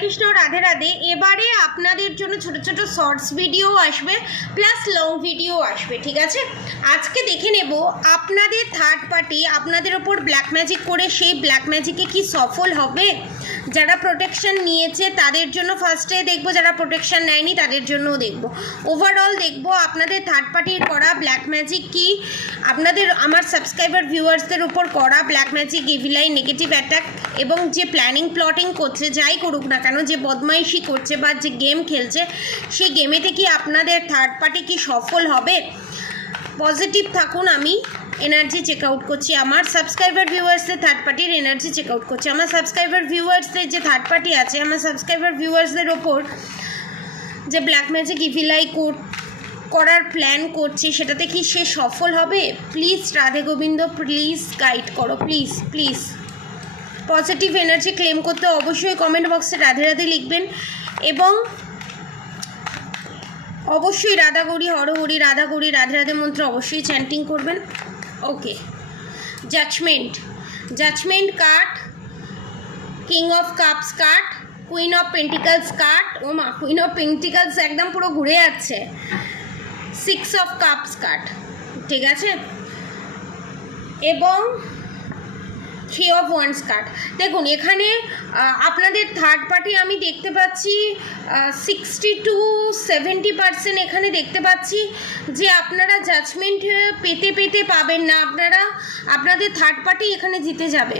কৃষ্ণ রাধে রাধে। এবারে আপনাদের জন্য ছোট ছোট শর্টস ভিডিও আসবে, প্লাস লং ভিডিও আসবে, ঠিক আছে? আজকে দেখে নেব আপনাদের থার্ড পার্টি আপনাদের ওপর ব্ল্যাক ম্যাজিক করে সেই ব্ল্যাক ম্যাজিকে কি সফল হবে? যারা প্রোটেকশন নিয়েছে, তাদের জন্য ফার্স্টে দেখব, যারা প্রোটেকশন নেয়নি, তাদের জন্যও দেখব। ওভারঅল দেখব, আপনাদের থার্ড পার্টির করা ব্ল্যাক ম্যাজিক কি? আপনাদের, আমার সাবস্ক্রাইবার ভিউয়ার্সদের উপর করা black magic evil eye negative attack এবং যে প্ল্যানিং প্লটিং করছে, যাই করুক না কেন, যে বদমাইশি করছে বা যে গেম খেলছে, সেই গেমেতে কি আপনাদের থার্ড পার্টি কি সফল হবে? পজিটিভ থাকুন আমি। এনার্জি চেক আউট করছি। আমার সাবস্ক্রাইবার ভিউয়ার্সদের থার্ড পার্টির এনার্জি চেক আউট করছি। আমার সাবস্ক্রাইবার ভিউয়ার্সদের যে থার্ড পার্টি আছে, আমার সাবস্ক্রাইবার ভিউয়ার্সদের ওপর যে black magic evil eye code করার প্ল্যান করছি, সেটাতে কি সে সফল হবে? Please Radhe Govinda please guide করো। Please please positive energy claim করতে অবশ্যই কমেন্ট বক্সে রাধে রাধে লিখবেন এবং অবশ্যই রাধাগৌরী হরহরি রাধাগৌরী রাধে রাধে মন্ত্র অবশ্যই চ্যান্টিং করবেন। Okay judgment judgment card king of cups card queen of pentacles card ও মা কুইন অফ পেন্টিকালস একদম পুরো ঘুরে যাচ্ছে। সিক্স অফ কাপস কার্ড ঠিক আছে? এবং থ্রি অফ ওয়ান্স কার্ড দেখুন, এখানে আপনাদের থার্ড পার্টি আমি দেখতে পাচ্ছি সিক্সটি টু সেভেন্টি পারসেন্ট এখানে দেখতে পাচ্ছি যে আপনারা জাজমেন্ট পেতে পেতে পাবেন না। আপনারা, আপনাদের থার্ড পার্টি এখানে জিতে যাবে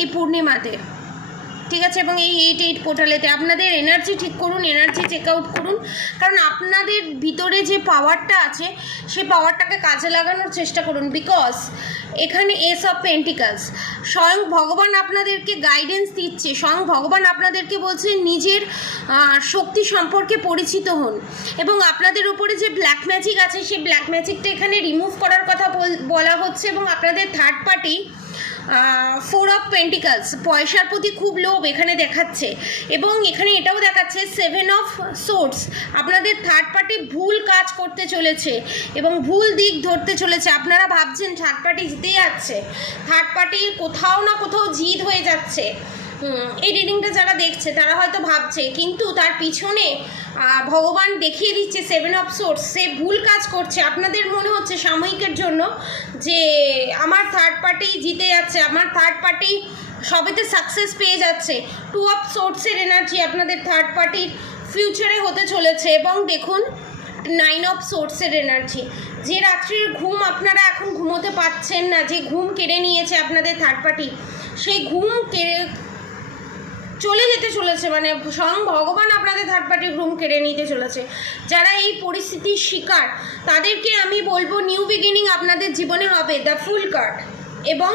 এই পূর্ণিমাতে। ঠিক আছে? এবং এই এইট এইট পোর্টালেতে আপনাদের এনার্জি ঠিক করুন এনার্জি চেক আউট করুন। কারণ আপনাদের ভিতরে যে পাওয়ারটা আছে সেই পাওয়ারটাকে কাজে লাগানোর চেষ্টা করুন। বিকজ এখানে এস অফ পেন্টিকালস স্বয়ং ভগবান আপনাদেরকে গাইডেন্স দিচ্ছে। স্বয়ং ভগবান আপনাদেরকে বলছে, নিজের শক্তি সম্পর্কে পরিচিত হন। এবং আপনাদের উপরে যে ব্ল্যাক ম্যাজিক আছে, সেই ব্ল্যাক ম্যাজিকটা এখানে রিমুভ করার কথা বল- বলা হচ্ছে। এবং আপনাদের third party four of pentacles পয়সার প্রতি খুব লোভ এখানে দেখাচ্ছে। এবং এখানে এটাও দেখাচ্ছে সেভেন অফ সোর্স আপনাদের থার্ড পার্টি ভুল কাজ করতে চলেছে এবং ভুল দিক ধরতে চলেছে। আপনারা ভাবছেন থার্ড পার্টি জিতে যাচ্ছে থার্ড পার্টি কোথাও না কোথাও জিত হয়ে যাচ্ছে। এই রিডিংটা যারা দেখছে, তারা হয়তো ভাবছে, কিন্তু তার পিছনে ভগবান দেখিয়ে দিচ্ছে সেভেন অফ সোর্স সে ভুল কাজ করছে। আপনাদের মনে হচ্ছে সাময়িকের জন্য যে আমার থার্ড পার্টি জিতে যাচ্ছে, আমার থার্ড পার্টি সবেতে সাকসেস পেয়ে যাচ্ছে। টু অফ সোর্সের এনার্জি আপনাদের থার্ড পার্টির ফিউচারে হতে চলেছে এবং দেখুন নাইন অফ সোর্সের এনার্জি যে রাত্রির ঘুম আপনারা এখন ঘুমোতে পাচ্ছেন না, যে ঘুম কেড়ে নিয়েছে আপনাদের থার্ড পার্টি সেই ঘুম কেড়ে চলে যেতে চলেছে মানে স্বয়ং ভগবান আপনাদের থার্ড পার্টি ঘুম কেড়ে নিতে চলেছে। যারা এই পরিস্থিতির শিকার, তাদেরকে আমি বলব নিউ বিগিনিং আপনাদের জীবনে হবে দ্য ফুল কার্ড এবং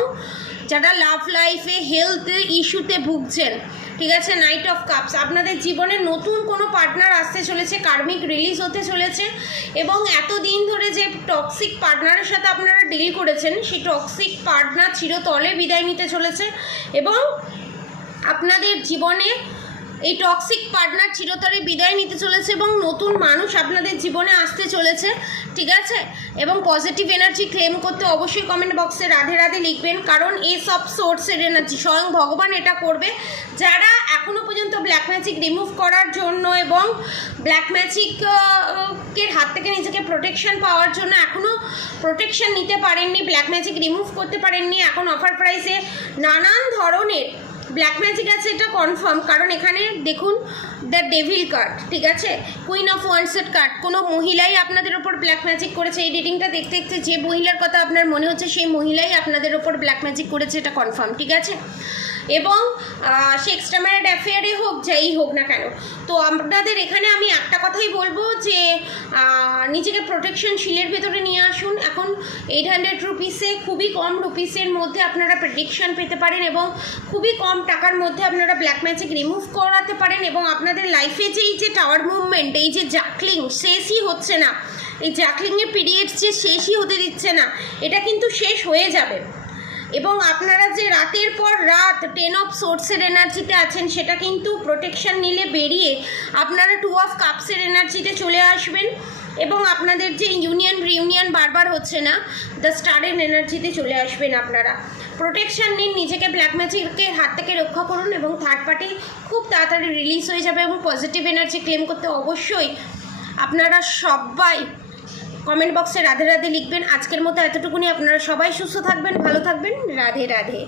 যারা লাভ লাইফে হেলথ ইস্যুতে ভুগছেন, ঠিক আছে নাইট অফ কাপস আপনাদের জীবনে নতুন কোনো পার্টনার আসতে চলেছে কার্মিক রিলিজ হতে চলেছে, এবং এতদিন ধরে যে টক্সিক পার্টনারের সাথে আপনারা ডিল করেছেন, সেই টক্সিক পার্টনার চিরতলে বিদায় নিতে চলেছে, এবং আপনাদের জীবনে এই টক্সিক পার্টনার চিরতরে বিদায় নিতে চলেছে এবং নতুন মানুষ আপনাদের জীবনে আসতে চলেছে, ঠিক আছে? এবং পজিটিভ এনার্জি ক্লেম করতে অবশ্যই কমেন্ট বক্সে রাধে রাধে লিখবেন, কারণ এই সব সোর্সের এনার্জি স্বয়ং ভগবান এটা করবে। যারা এখনও পর্যন্ত ব্ল্যাক ম্যাজিক রিমুভ করার জন্য এবং ব্ল্যাক ম্যাজিকের হাত থেকে নিজেকে প্রোটেকশন পাওয়ার জন্য এখনও প্রোটেকশন নিতে পারেননি ব্ল্যাক ম্যাজিক রিমুভ করতে পারেননি, এখন অফার প্রাইসে নানান ধরনের ব্ল্যাক ম্যাজিক আছে এটা কনফার্ম কারণ এখানে দেখুন দ্য ডেভিল কার্ড ঠিক আছে? কুইন অফ ওয়ান্সেড কার্ড কোনো মহিলাই আপনাদের ওপর ব্ল্যাক ম্যাজিক করেছে এই রিডিংটা দেখতে দেখতে যে মহিলার কথা আপনার মনে হচ্ছে সেই মহিলাই আপনাদের ওপর ব্ল্যাক ম্যাজিক করেছে এটা কনফার্ম ঠিক আছে? এবং আহ, সে এক্সট্রা ম্যারেড অ্যাফেয়ারে হোক, যাই হোক না কেন। তো আপনাদের এখানে আমি একটা কথাই বলব যে নিজেকে প্রোটেকশন শিলের ভেতরে নিয়ে আসুন। এখন এইট হান্ড্রেড রুপিসে খুবই কম রুপিসের মধ্যে আপনারা প্রেডিকশন পেতে পারেন এবং খুবই কম টাকার মধ্যে আপনারা ব্ল্যাক ম্যাজিক রিমুভ করাতে পারেন এবং আপনাদের লাইফে যে এই যে টাওয়ার মুভমেন্ট এই যে জাকলিং শেষই হচ্ছে না। এই জাকলিংয়ের পিরিয়ডস যে শেষই হতে দিচ্ছে না, এটা কিন্তু শেষ হয়ে যাবে। এবং আপনারা যে রাতের পর রাত টেন অফ সোর্সের এনার্জিতে আছেন, সেটা কিন্তু প্রোটেকশান নিলে বেরিয়ে আপনারা টু অফ কাপসের এনার্জিতে চলে আসবেন এবং আপনাদের যে ইউনিয়ন রিউনিয়ন বারবার হচ্ছে না দ্য স্টারের এনার্জিতে চলে আসবেন আপনারা। প্রোটেকশান নিন, নিজেকে ব্ল্যাক ম্যাজিকের হাত থেকে রক্ষা করুন এবং থার্ড পার্টি খুব তাড়াতাড়ি রিলিজ হয়ে যাবে এবং পজিটিভ এনার্জি ক্লেম করতে অবশ্যই আপনারা সবাই কমেন্ট বক্সে রাধে রাধে লিখবেন। আজকের মতো এতটুকুনি। আপনারা সবাই সুস্থ থাকবেন, ভালো থাকবেন। রাধে রাধে।